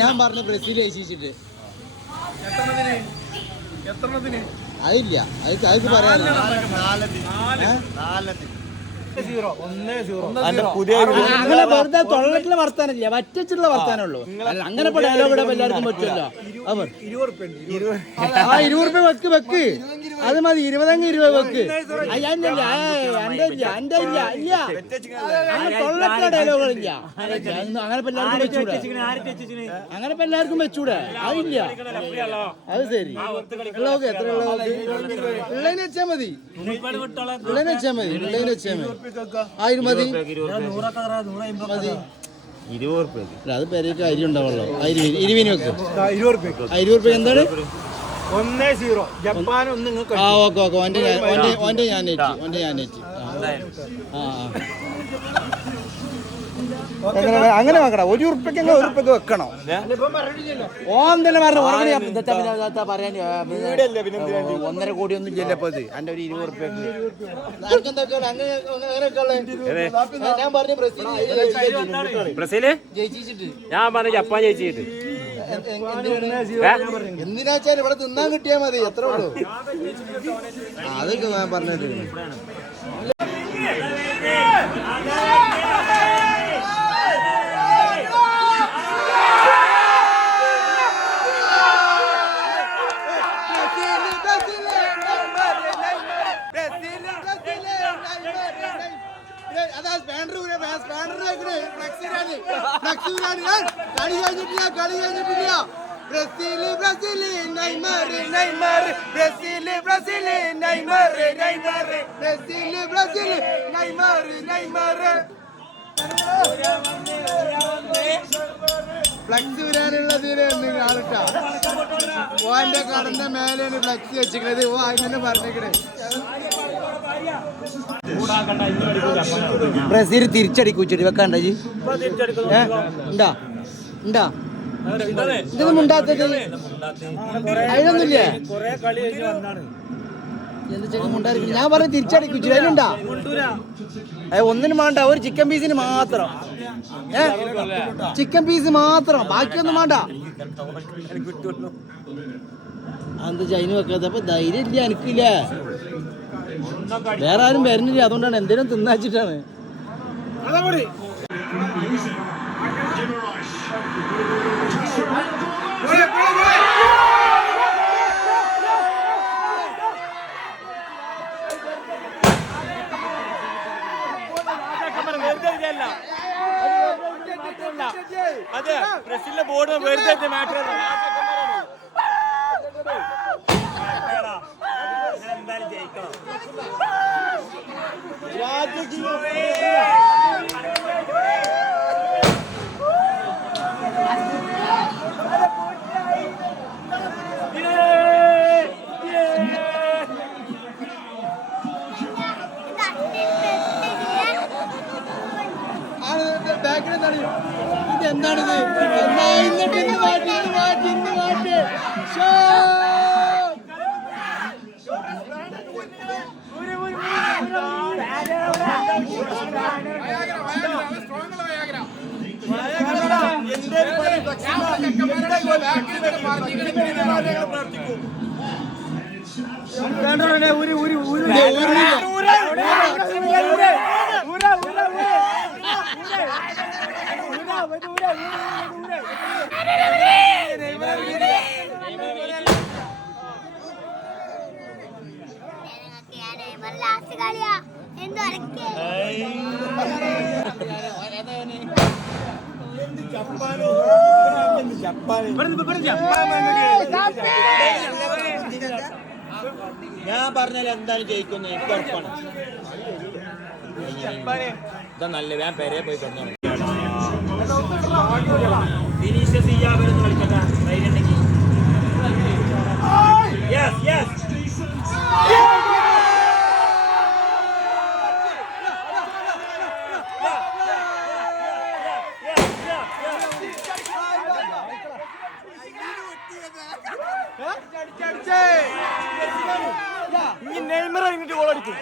ഞാൻ പറഞ്ഞു ബ്രസീൽ ജയിച്ചിട്ട് അതില്ല അത് പറയാനില്ല. അങ്ങനെ വെറുതെ തൊള്ളറ്റിലെ വർത്താനല്ല, വറ്റിച്ചുള്ള വർത്താനുള്ളൂ. അങ്ങനെ ഇപ്പൊ ഡയലോഗ് ഇടാൻ എല്ലാവർക്കും പറ്റുമല്ലോ. ആ 20 വെക്ക് വെക്ക്, അത് മതി. 20 വെക്ക്. എന്റെ ഇല്ല അങ്ങനെ തൊള്ളറ്റിലെ ഡയലോഗുകളില്ല. അങ്ങനെ എല്ലാവർക്കും വെച്ചൂടെ, അങ്ങനെ എല്ലാവർക്കും വെച്ചൂടെ? അതില്ല. അത് ശരി. ഉള്ളവർക്ക് എത്ര ഉള്ളതിന് വെച്ചാൽ മതി, ഉള്ളതിന് വെച്ചാൽ മതി, ഉള്ളതിന് വെച്ചാൽ മതി. 1000 മതി, മതി. അത് പേരേക്ക് അരി ഉണ്ടാവുള്ളൂ. 20 വെക്കും. 20 എന്താണ്? 1-0 ജപ്പാൻ. ആ ഓക്കെ ഓക്കെ. ഓൻ്റെ ഞാൻ നേറ്റി. അങ്ങനെ വെക്കണം. 1 ഉറുപ്പ്യക്ക് 1 ഉറുപ്പ്യക്ക് വെക്കണോ? ഓൻ തന്നെ പറഞ്ഞു പറയാൻ 1.5 കോടി ഒന്നും ഇല്ലല്ലോ ഇപ്പൊ ഇത്. എന്റെ ഒരു 20 ഉറുപ്പ്യക്ക് ഞാൻ പറഞ്ഞു ബ്രസീല് ജയിച്ചിട്ട്, ഞാൻ പറഞ്ഞു ജപ്പാൻ ജയിച്ചിട്ട്. എന്തിനാച്ചാൽ ഇവിടെ തിന്നാൻ കിട്ടിയാ മതി, എത്ര ഉള്ളൂ. അതൊക്കെ ഞാൻ പറഞ്ഞത്. ഫ്ലക്സ് വരാനുള്ളതിന് ആളിട്ടാ ഓന്റെ കടന്റെ മേലെയാണ് ഫ്ലക്സ് വെച്ചിരിക്കുന്നത്. ഓ അങ്ങനെ പറഞ്ഞിരിക്കണേ. ബ്രസീൽ തിരിച്ചടിക്കൂച്ചിട്ട് വെക്കാണ്ട ഉണ്ടാ ഇതൊന്നും ഉണ്ടാത്തത് അതിനൊന്നുമില്ലേ? ഞാൻ പറഞ്ഞ തിരിച്ചടിക്കൂച്ചിട്ട് അതിനുണ്ടാ? ഒന്നിനും വേണ്ട, ഒരു ചിക്കൻ പീസിന് മാത്രം. ചിക്കൻ പീസ് മാത്രം, ബാക്കിയൊന്നും വേണ്ട. അത് ചൈന വെക്കാത്ത അപ്പൊ ധൈര്യം ഇല്ല എനിക്കില്ല. വേറെ ആരും വരുന്നില്ല, അതുകൊണ്ടാണ് എന്തേലും തിന്നാച്ചിട്ടാണ്. അതെ ബ്രസീലിന്റെ ബോർഡ് വെറുതെ മാറ്റർ എന്തായാലും ജയിക്കണം. എന്താണിത്? ഞാൻ പറഞ്ഞാൽ എന്തായാലും ജയിക്കുന്നു, എനിക്ക് ഉറപ്പാണ്. ഇതാ നല്ല ഞാൻ പേരെ പോയി പറഞ്ഞു. കളിക്കട്ടെ നെയ്മർ കഴിഞ്ഞിട്ട് ഗോൾ അടിക്കും.